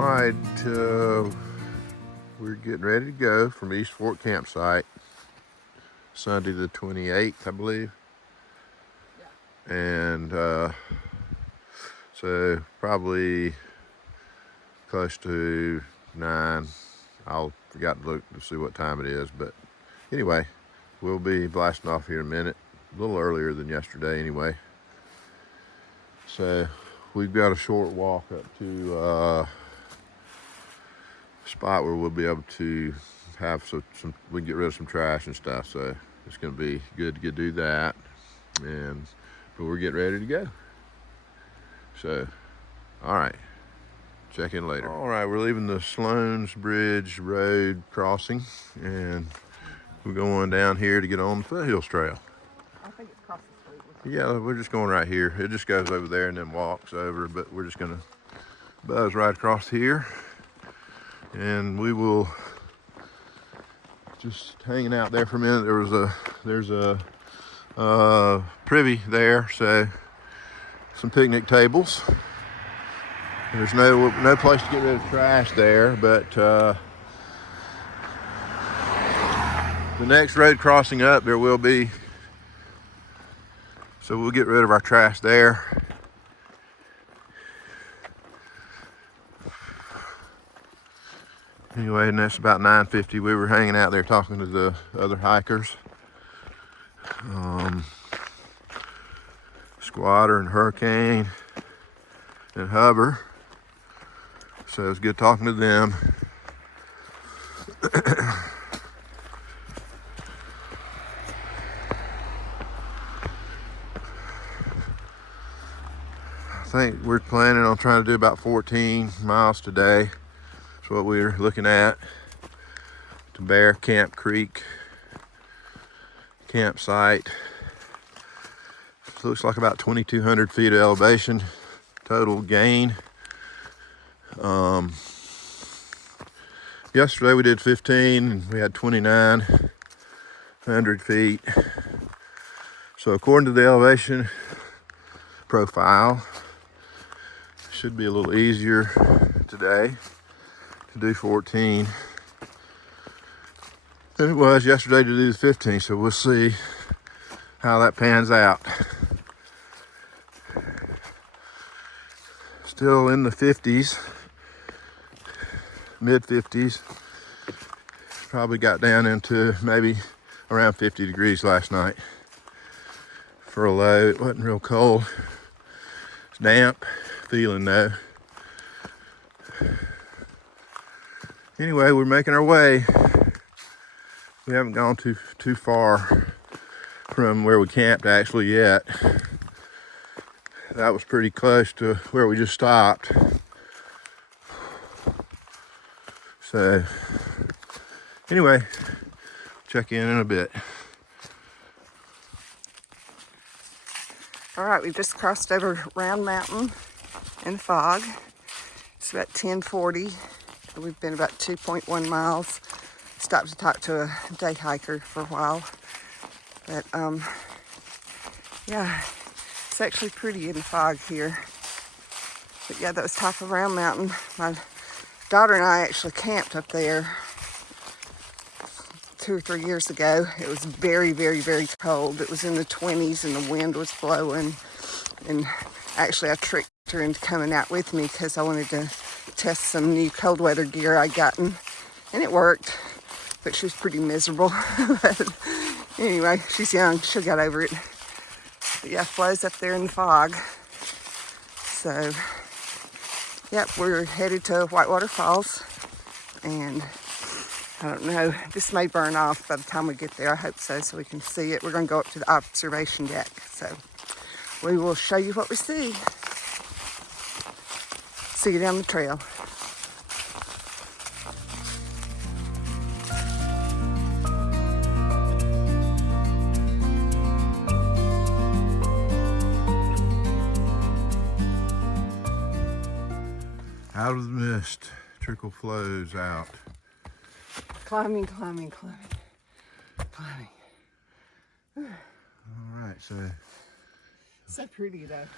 All right, we're getting ready to go from East Fork campsite, Sunday the 28th, I believe. Yeah. And so probably close to 9. I'll forgot to look to see what time it is, but anyway, we'll be blasting off here in a minute, a little earlier than yesterday anyway. So we've got a short walk up to a spot where we'll be able to have some we can get rid of some trash and stuff. So it's going to be good to do that, but we're getting ready to go. So, all right, check in later. All right, we're leaving the Sloan's Bridge Road crossing, and we're going down here to get on the Foothills Trail. I think it's across the street. Yeah, we're just going right here. It just goes over there and then walks over, but we're just gonna buzz right across here, and we will just hanging out there for a minute. There's a privy there, so some picnic tables. There's no place to get rid of trash there, but the next road crossing up there will be. So we'll get rid of our trash there. Anyway, and that's about 9:50. We were hanging out there talking to the other hikers. Squatter and Hurricane and Hubber. So it's good talking to them. I think we're planning on trying to do about 14 miles today. That's what we're looking at. To Bearcamp Creek campsite. Looks like about 2,200 feet of elevation total gain. Yesterday we did 15 and we had 2,900 feet. So according to the elevation profile, it should be a little easier today to do 14 than it was yesterday to do the 15. So we'll see how that pans out. Still in the 50s, mid 50s. Probably got down into maybe around 50 degrees last night for a low. It wasn't real cold. It's damp feeling though. Anyway, we're making our way. We haven't gone too far from where we camped actually yet. That was pretty close to where we just stopped. So anyway, check in a bit. All right, we just crossed over Round Mountain in the fog. It's about 10:40. We've been about 2.1 miles. Stopped to talk to a day hiker for a while. But yeah, it's actually pretty in the fog here. But yeah, that was top of Round Mountain. My daughter and I actually camped up there 2 or 3 years ago. It was very, very, very cold. It was in the 20s and the wind was blowing. And actually I tricked her into coming out with me because I wanted to test some new cold weather gear I'd gotten. And it worked, but she was pretty miserable. But anyway, she's young, she'll get over it. But yeah, Flo's up there in the fog. So, yep, we're headed to Whitewater Falls. And I don't know, this may burn off by the time we get there. I hope so we can see it. We're going to go up to the observation deck. So we will show you what we see. See you down the trail. Out of the mist, trickle flows out. Climbing, climbing, climbing, climbing. All right, So pretty though.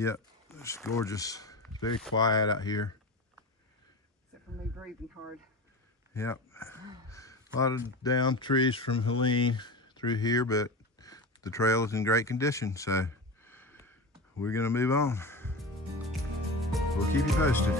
yep, it's gorgeous. It's very quiet out here. breathing hard. Yep. A lot of down trees from Helene through here, but the trail is in great condition, so we're gonna move on. We'll keep you posted.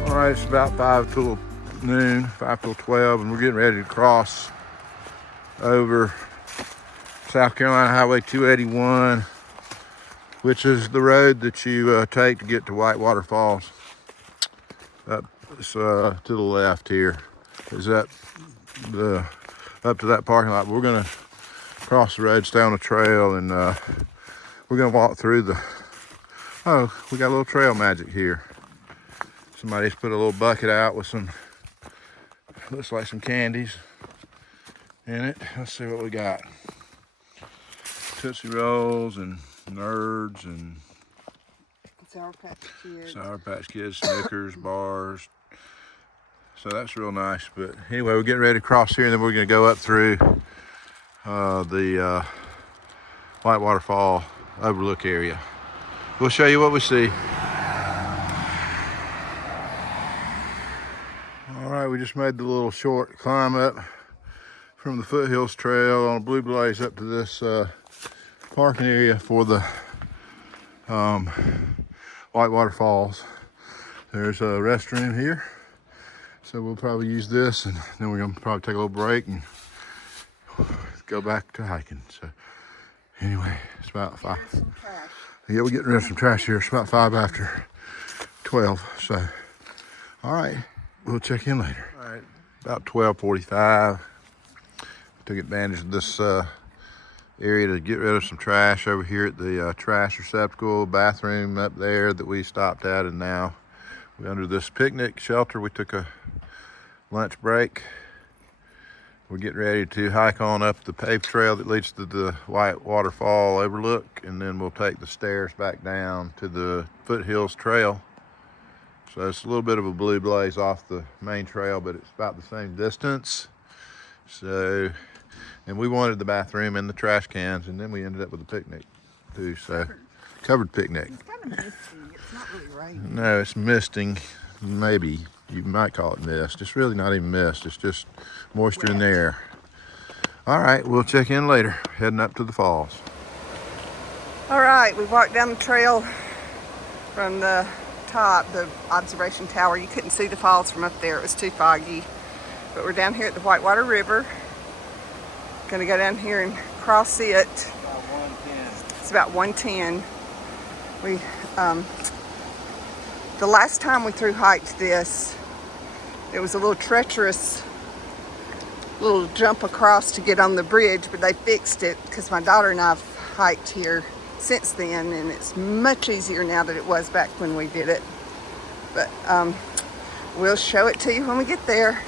All right, it's about 5 till noon, 5 till 12, and we're getting ready to cross over South Carolina Highway 281, which is the road that you take to get to Whitewater Falls. Up to the left here is up to that parking lot. We're gonna cross the road, stay on the trail, and we're gonna walk through the. Oh, we got a little trail magic here. Somebody's put a little bucket out with some, looks like some candies in it. Let's see what we got. Tootsie Rolls and Nerds and Sour Patch Kids, Snickers, bars. So that's real nice. But anyway, we're getting ready to cross here, and then we're going to go up through the Whitewater Fall overlook area. We'll show you what we see. All right, we just made the little short climb up from the Foothills Trail on a Blue Blaze up to this parking area for the Whitewater Falls. There's a restroom here, so we'll probably use this, and then we're gonna probably take a little break and go back to hiking. So anyway, it's about 5. Yeah, we're getting rid of some trash here. It's about 5 after 12. So all right, we'll check in later. All right, about 12:45. Took advantage of this area to get rid of some trash over here at the trash receptacle bathroom up there that we stopped at, and now we're under this picnic shelter. We took a lunch break. We're getting ready to hike on up the paved trail that leads to the Whitewater Fall overlook, and then we'll take the stairs back down to the Foothills Trail. So it's a little bit of a Blue Blaze off the main trail, but it's about the same distance. So, and we wanted the bathroom and the trash cans, and then we ended up with a picnic too. So, covered picnic. It's kind of misty. It's not really raining. No, it's misting. Maybe you might call it mist. It's really not even mist. It's just moisture in the air. All right, we'll check in later. Heading up to the falls. All right, we walked down the trail from the top, the observation tower. You couldn't see the falls from up there. It was too foggy. But we're down here at the Whitewater River. Gonna go down here and cross it. About 110. It's about 110. We, the last time we through hiked this, it was a little treacherous little jump across to get on the bridge, but they fixed it because my daughter and I have hiked here since then, and it's much easier now than it was back when we did it. But we'll show it to you when we get there.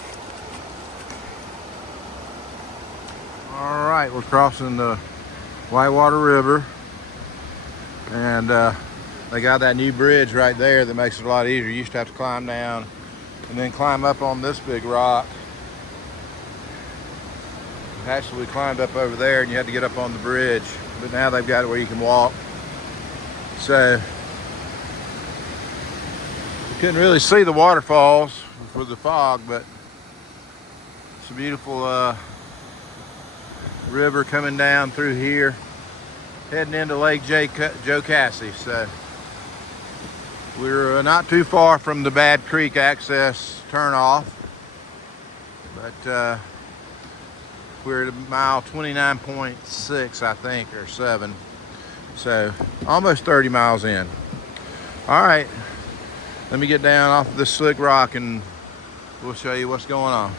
All right, we're crossing the Whitewater River, and they got that new bridge right there that makes it a lot easier. You used to have to climb down and then climb up on this big rock. Actually, we climbed up over there and you had to get up on the bridge, but now they've got it where you can walk. So you couldn't really see the waterfalls for the fog, but it's a beautiful river coming down through here, heading into Lake Joe Cassie. So we're not too far from the Bad Creek access turnoff, but we're at mile 29.6, I think, or 7. So almost 30 miles in. All right, let me get down off of this slick rock and we'll show you what's going on.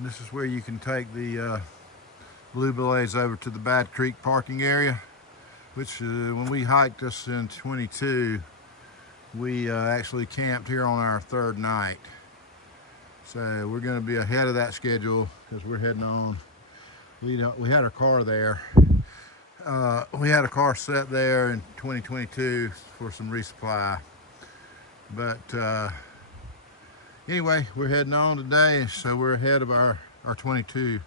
And this is where you can take the Blue Belays over to the Bad Creek parking area, which when we hiked this in 22, we actually camped here on our third night. So we're going to be ahead of that schedule because we're heading on. We had our car there. We had a car set there in 2022 for some resupply. But anyway, we're heading on today, so we're ahead of our 22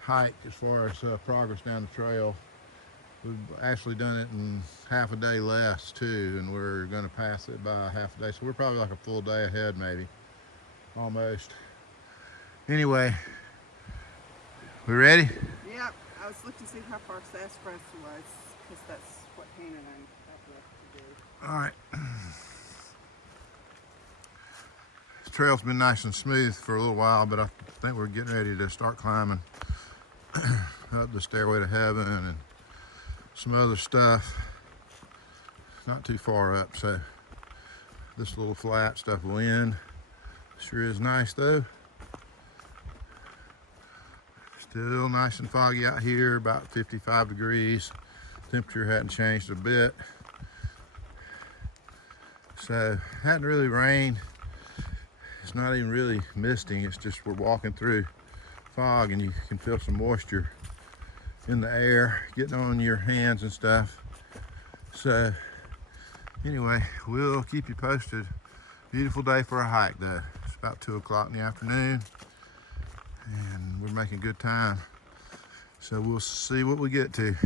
hike as far as progress down the trail. We've actually done it in half a day less too, and we're going to pass it by half a day. So we're probably like a full day ahead, maybe, almost. Anyway, we ready? Yep, I was looking to see how far Sassafras was, because that's what Hannah and I have left to do. All right. The trail's been nice and smooth for a little while, but I think we're getting ready to start climbing up the Stairway to Heaven and some other stuff. Not too far up, so this little flat stuff will end. Sure is nice though. Still nice and foggy out here, about 55 degrees. Temperature hadn't changed a bit. So, hadn't really rained. It's not even really misting, it's just we're walking through fog and you can feel some moisture in the air getting on your hands and stuff. So, anyway, we'll keep you posted. Beautiful day for a hike though. It's about 2 o'clock in the afternoon and we're making good time. So we'll see what we get to.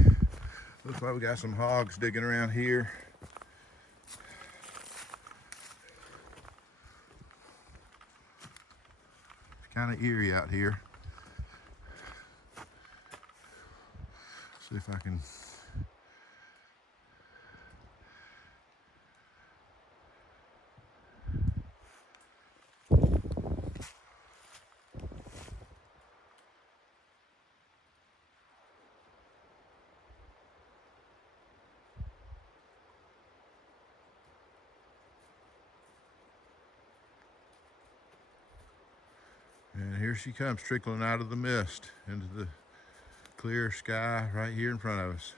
Looks like we got some hogs digging around here. It's kind of eerie out here. See if I can and here she comes, trickling out of the mist into the clear sky right here in front of us.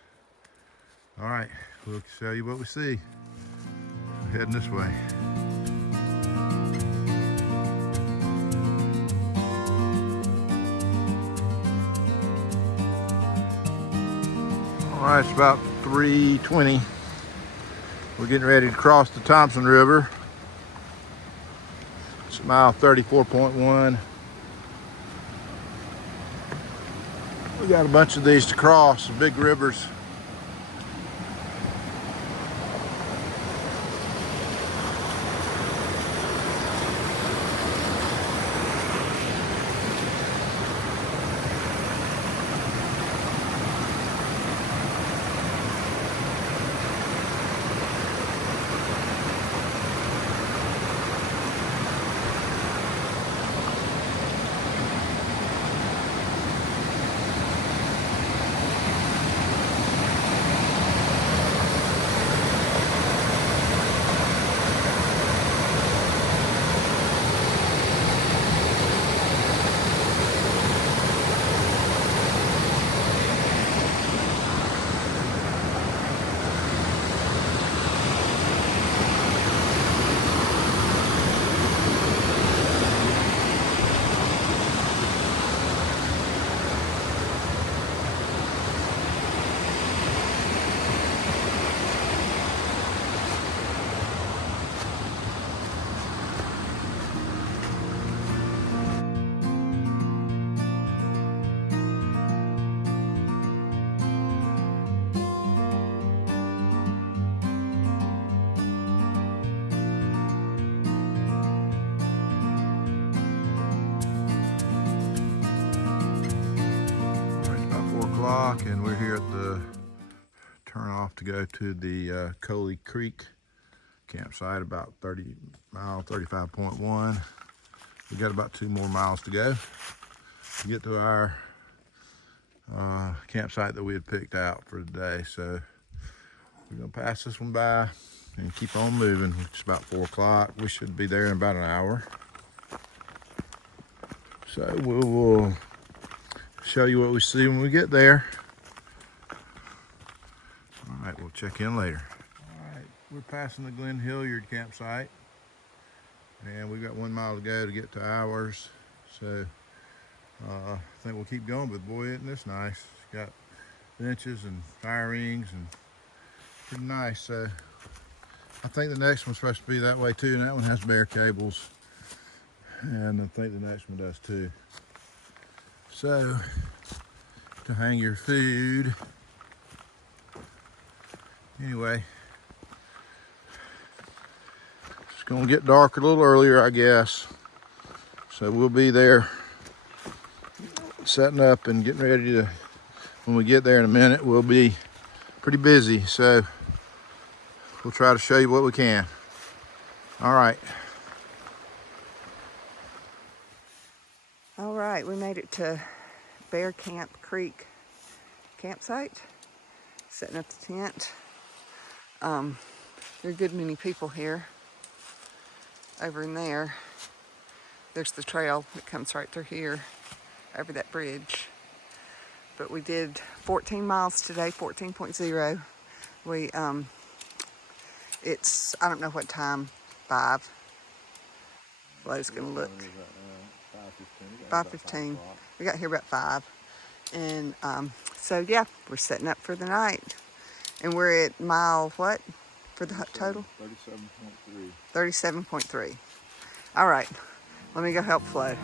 All right, we'll show you what we see. We're heading this way. All right, it's about 3:20. We're getting ready to cross the Thompson River. It's mile 34.1. We got a bunch of these to cross, some big rivers. And we're here at the turnoff to go to the Coley Creek campsite, about 35.1. We got about 2 more miles to go to get to our campsite that we had picked out for today. So we're gonna pass this one by and keep on moving. It's about 4 o'clock. We should be there in about an hour. So we will show you what we see when we get there. All right, we'll check in later. All right, we're passing the Glen Hilliard campsite, and we've got 1 mile to go to get to ours. So I think we'll keep going, but boy, isn't this nice. It's got benches and fire rings and pretty nice. So I think the next one's supposed to be that way too, and that one has bare cables. And I think the next one does too. So, to hang your food. Anyway, it's gonna get dark a little earlier, I guess. So we'll be there setting up and getting ready to, when we get there in a minute, we'll be pretty busy. So we'll try to show you what we can. All right. All right, we made it to Bearcamp Creek campsite, setting up the tent. There are a good many people here. Over in there, there's the trail that comes right through here, over that bridge. But we did 14 miles today, 14.0. We, it's, I don't know what time, 5. Flo's gonna look. 5:15. We got here about 5. And so yeah, we're setting up for the night. And we're at mile what for the total? 37.3. 37.3. All right, let me go help Flo.